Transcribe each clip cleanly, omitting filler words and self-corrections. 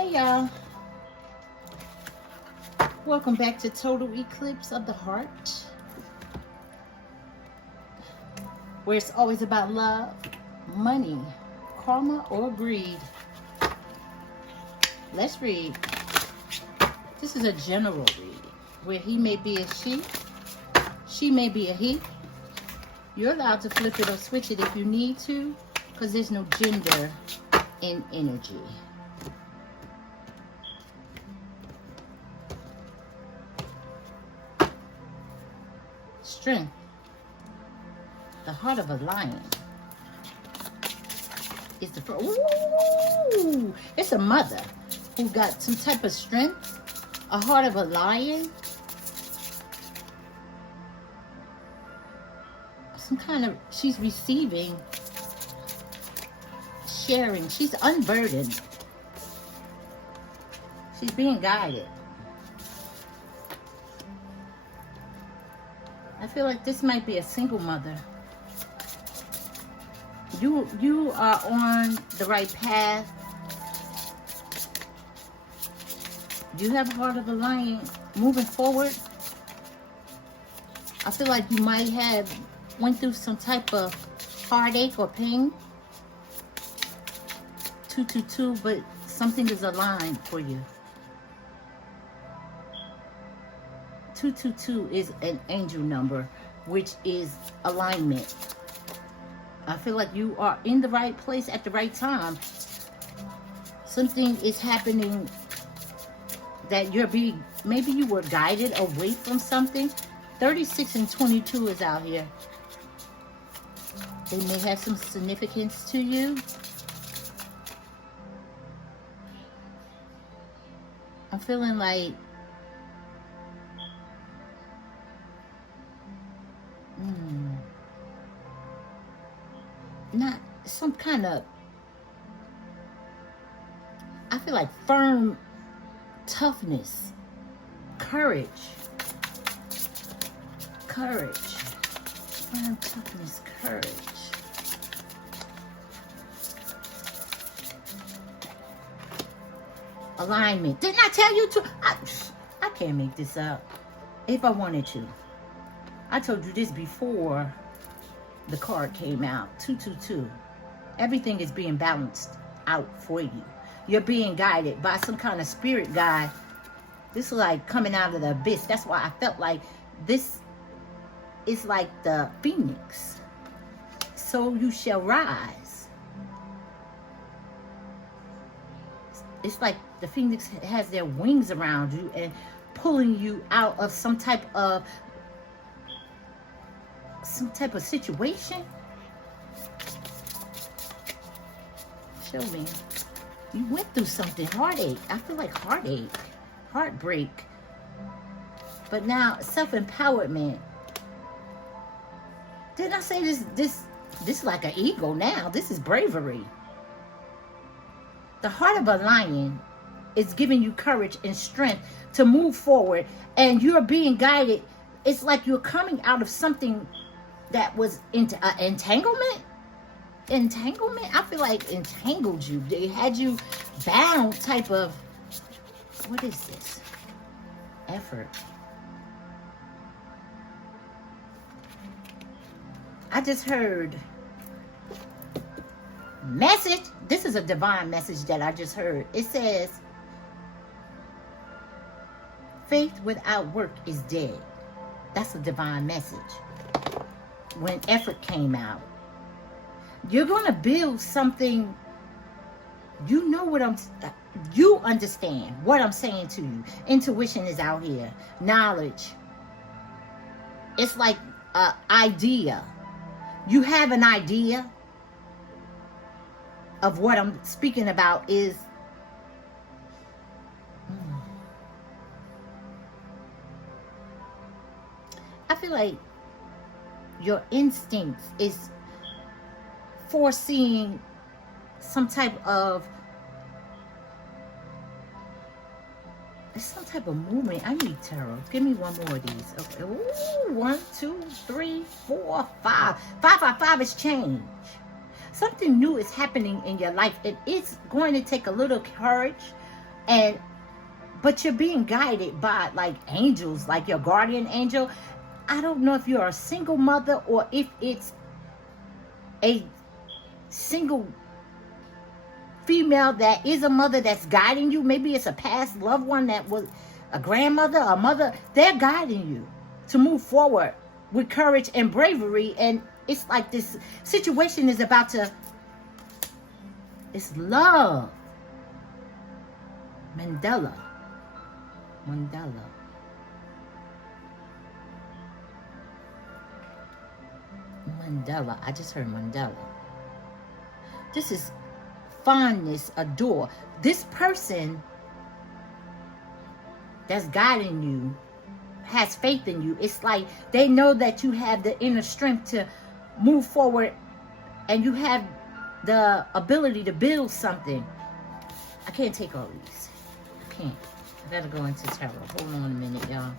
Hey y'all, welcome back to Total Eclipse of the Heart, where it's always about love, money, karma, or greed. Let's read. This is a general read, where he may be a she may be a he. You're allowed to flip it or switch it if you need to, because there's no gender in energy. Strength. The heart of a lion is the first. Ooh, it's a mother who got some type of strength. A heart of a lion. Some kind of, she's receiving, sharing. She's unburdened. She's being guided. I feel like this might be a single mother. You are on the right path. You have a heart of a lion moving forward. I feel like you might have went through some type of heartache or pain. 222, but something is aligned for you. 222 is an angel number, which is alignment. I feel like you are in the right place at the right time. Something is happening that you're being, maybe you were guided away from something. 36 and 22 is out here. They may have some significance to you. I'm feeling like not some kind of, I feel like firm toughness, courage, firm toughness, courage. Alignment. Didn't I tell you to? I can't make this up if I wanted to. I told you this before the card came out. 222. Everything is being balanced out for you. You're being guided by some kind of spirit guide. This is like coming out of the abyss. That's why I felt like this is like the phoenix. So you shall rise. It's like the phoenix has their wings around you and pulling you out of some type of situation. Show me. You went through something. Heartache. I feel like heartache. Heartbreak. But now self-empowerment. Didn't I say this is like an ego now? This is bravery. The heart of a lion is giving you courage and strength to move forward, and you're being guided. It's like you're coming out of something that was into entanglement. I feel like entangled you. They had you bound type of, what is this? Effort. I just heard message. This is a divine message that I just heard. It says, faith without work is dead. That's a divine message. When effort came out, you're going to build something. You know what you understand what I'm saying to you. Intuition is out here. Knowledge. It's like an idea. You have an idea of what I'm speaking about is I feel like your instincts is foreseeing some type of movement. I need tarot. Give me one more of these. Okay. Ooh, 1, 2, 3, 4, 5. 5 is change. Something new is happening in your life. It is going to take a little courage, But you're being guided by like angels, like your guardian angel. I don't know if you're a single mother or if it's a single female that is a mother that's guiding you. Maybe it's a past loved one that was a grandmother, a mother. They're guiding you to move forward with courage and bravery. And it's like this situation is about to, it's love. Mandela. I just heard Mandela. This is fondness, adore. This person that's guiding you has faith in you. It's like they know that you have the inner strength to move forward and you have the ability to build something. I can't take all these. I can't. I gotta go into tarot. Hold on a minute, y'all.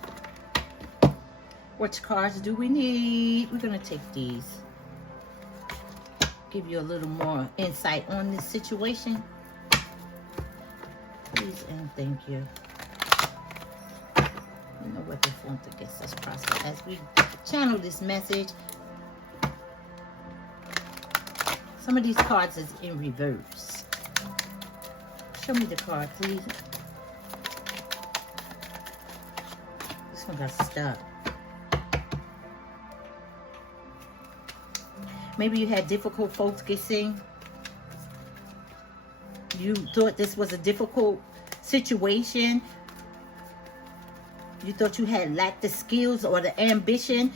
Which cards do we need? We're gonna take these. Give you a little more insight on this situation. Please and thank you. You know what the form against us prosper as we channel this message. Some of these cards is in reverse. Show me the card, please. This one got stuck. Maybe you had difficult focusing. You thought this was a difficult situation. You thought you had lacked the skills or the ambition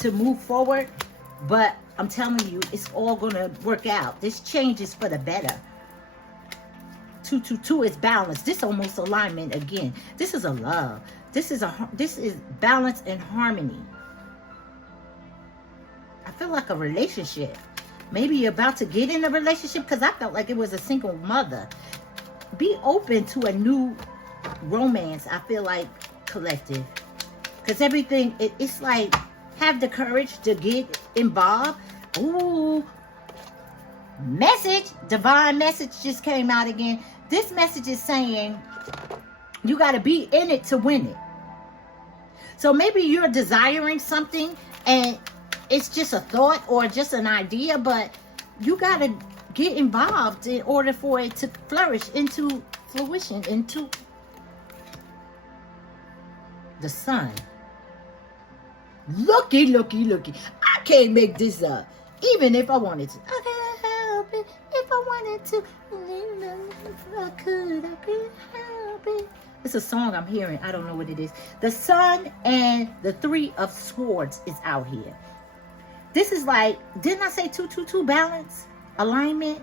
to move forward. But I'm telling you, it's all going to work out. This change is for the better. 222 is balance. This almost alignment again. This is a love. This is balance and harmony. I feel like a relationship. Maybe you're about to get in a relationship, because I felt like it was a single mother. Be open to a new romance, I feel like, collective. Because everything, it's like, have the courage to get involved. Ooh. Message. Divine message just came out again. This message is saying you got to be in it to win it. So maybe you're desiring something and it's just a thought or just an idea, but you got to get involved in order for it to flourish into fruition, into the sun. Looky. I can't make this up. Even if I wanted to. I can't help it. If I wanted to. I could help it. It's a song I'm hearing. I don't know what it is. The sun and the three of swords is out here. This is like, didn't I say 222 balance? Alignment?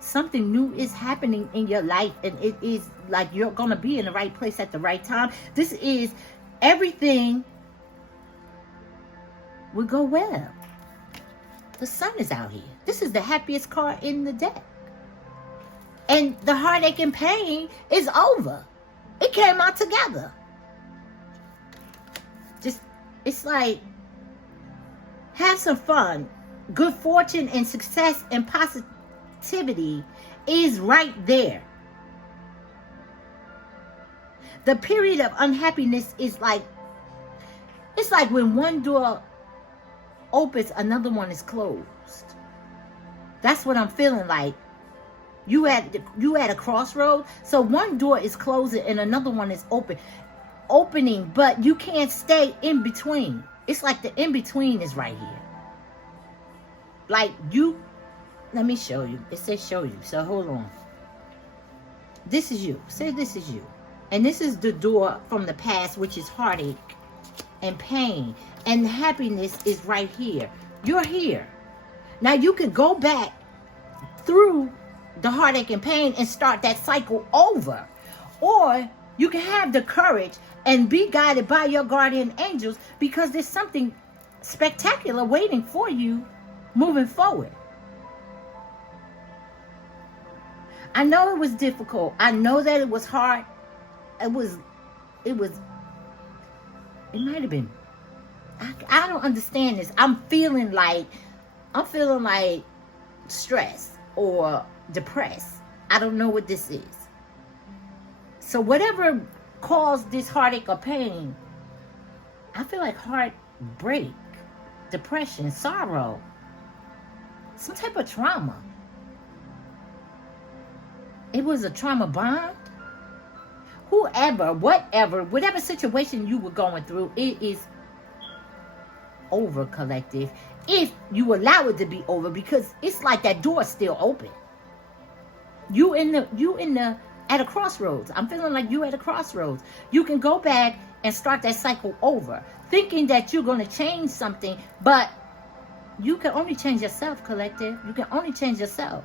Something new is happening in your life, and it is like you're going to be in the right place at the right time. This is everything will go well. The sun is out here. This is the happiest card in the deck. And the heartache and pain is over. It came out together. Just, it's like, have some fun. Good fortune and success and positivity is right there. The period of unhappiness is like, it's like when one door opens, another one is closed. That's what I'm feeling like. You at a crossroad. So one door is closing and another one is opening, but you can't stay in between. It's like the in-between is right here. Like you, let me show you. It says show you. So hold on. This is you. Say this is you. And this is the door from the past, which is heartache and pain. And happiness is right here. You're here. Now you can go back through the heartache and pain and start that cycle over. Or you can have the courage and be guided by your guardian angels, because there's something spectacular waiting for you moving forward. I know it was difficult. I know that it was hard. It might have been. I don't understand this. I'm feeling like stressed or depressed. I don't know what this is. So whatever caused this heartache or pain, I feel like heartbreak, depression, sorrow, some type of trauma. It was a trauma bond. Whoever, whatever situation you were going through, it is over, collective. If you allow it to be over, because it's like that door is still open. You at a crossroads. I'm feeling like you at a crossroads. You can go back and start that cycle over, thinking that you're going to change something, but you can only change yourself, collective. You can only change yourself.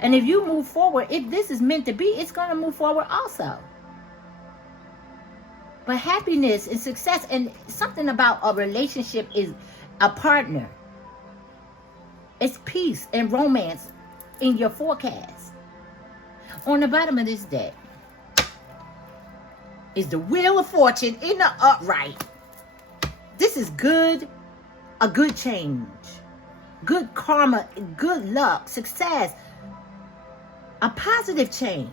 And if you move forward, if this is meant to be, it's going to move forward also. But happiness and success and something about a relationship is a partner. It's peace and romance in your forecast. On the bottom of this deck is the Wheel of Fortune in the upright. This is good, a good change, good karma, good luck, success, a positive change.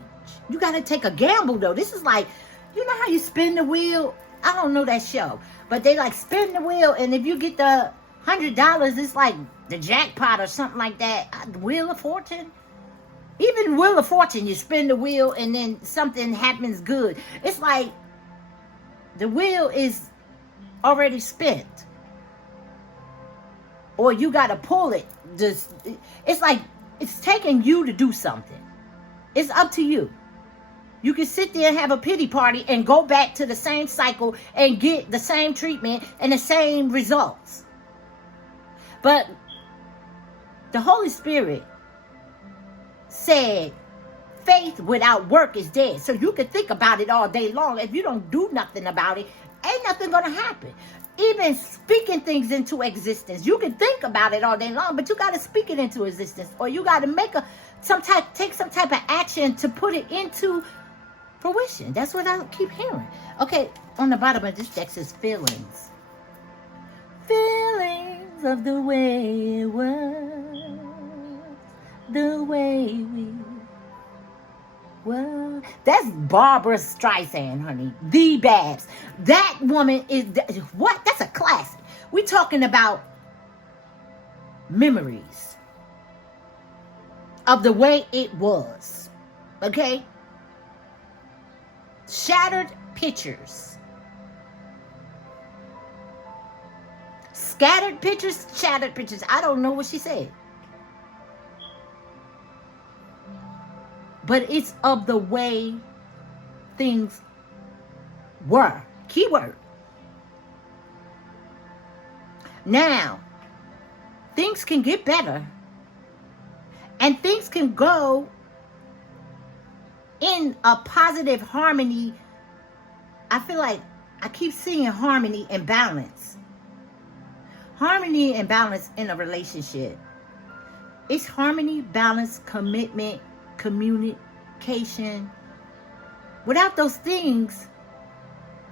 You got to take a gamble though. This is like, you know how you spin the wheel? I don't know that show, but they like spin the wheel, and if you get the $100, it's like the jackpot or something like that. Wheel of Fortune. Even Wheel of Fortune, you spin the wheel and then something happens good. It's like the wheel is already spent, or you got to pull it. It's like it's taking you to do something. It's up to you. You can sit there and have a pity party and go back to the same cycle and get the same treatment and the same results. But the Holy Spirit said, faith without work is dead. So you can think about it all day long. If you don't do nothing about it, ain't nothing going to happen. Even speaking things into existence. You can think about it all day long, but you got to speak it into existence. Or you got to take some type of action to put it into fruition. That's what I keep hearing. Okay, on the bottom of this deck says feelings. Feelings of the way it was, the way we were. That's Barbara Streisand, honey. The Babs. That woman is, what? That's a classic. We're talking about memories of the way it was. Okay? Shattered pictures. Scattered pictures, shattered pictures. I don't know what she said. But it's of the way things were. Keyword. Now, things can get better. And things can go in a positive harmony. I feel like I keep seeing harmony and balance. Harmony and balance in a relationship. It's harmony, balance, commitment, communication. Without those things,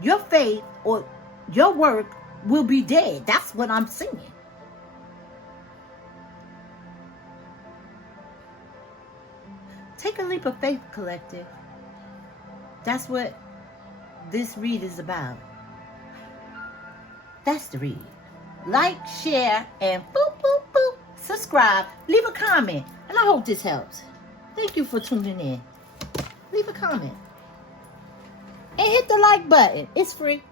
your faith or your work will be dead. That's what I'm seeing. Take a leap of faith, collective. That's what this read is about. That's the read. Like, share, and boop, boop, boop. Subscribe. Leave a comment. And I hope this helps. Thank you for tuning in. Leave a comment. And hit the like button. It's free.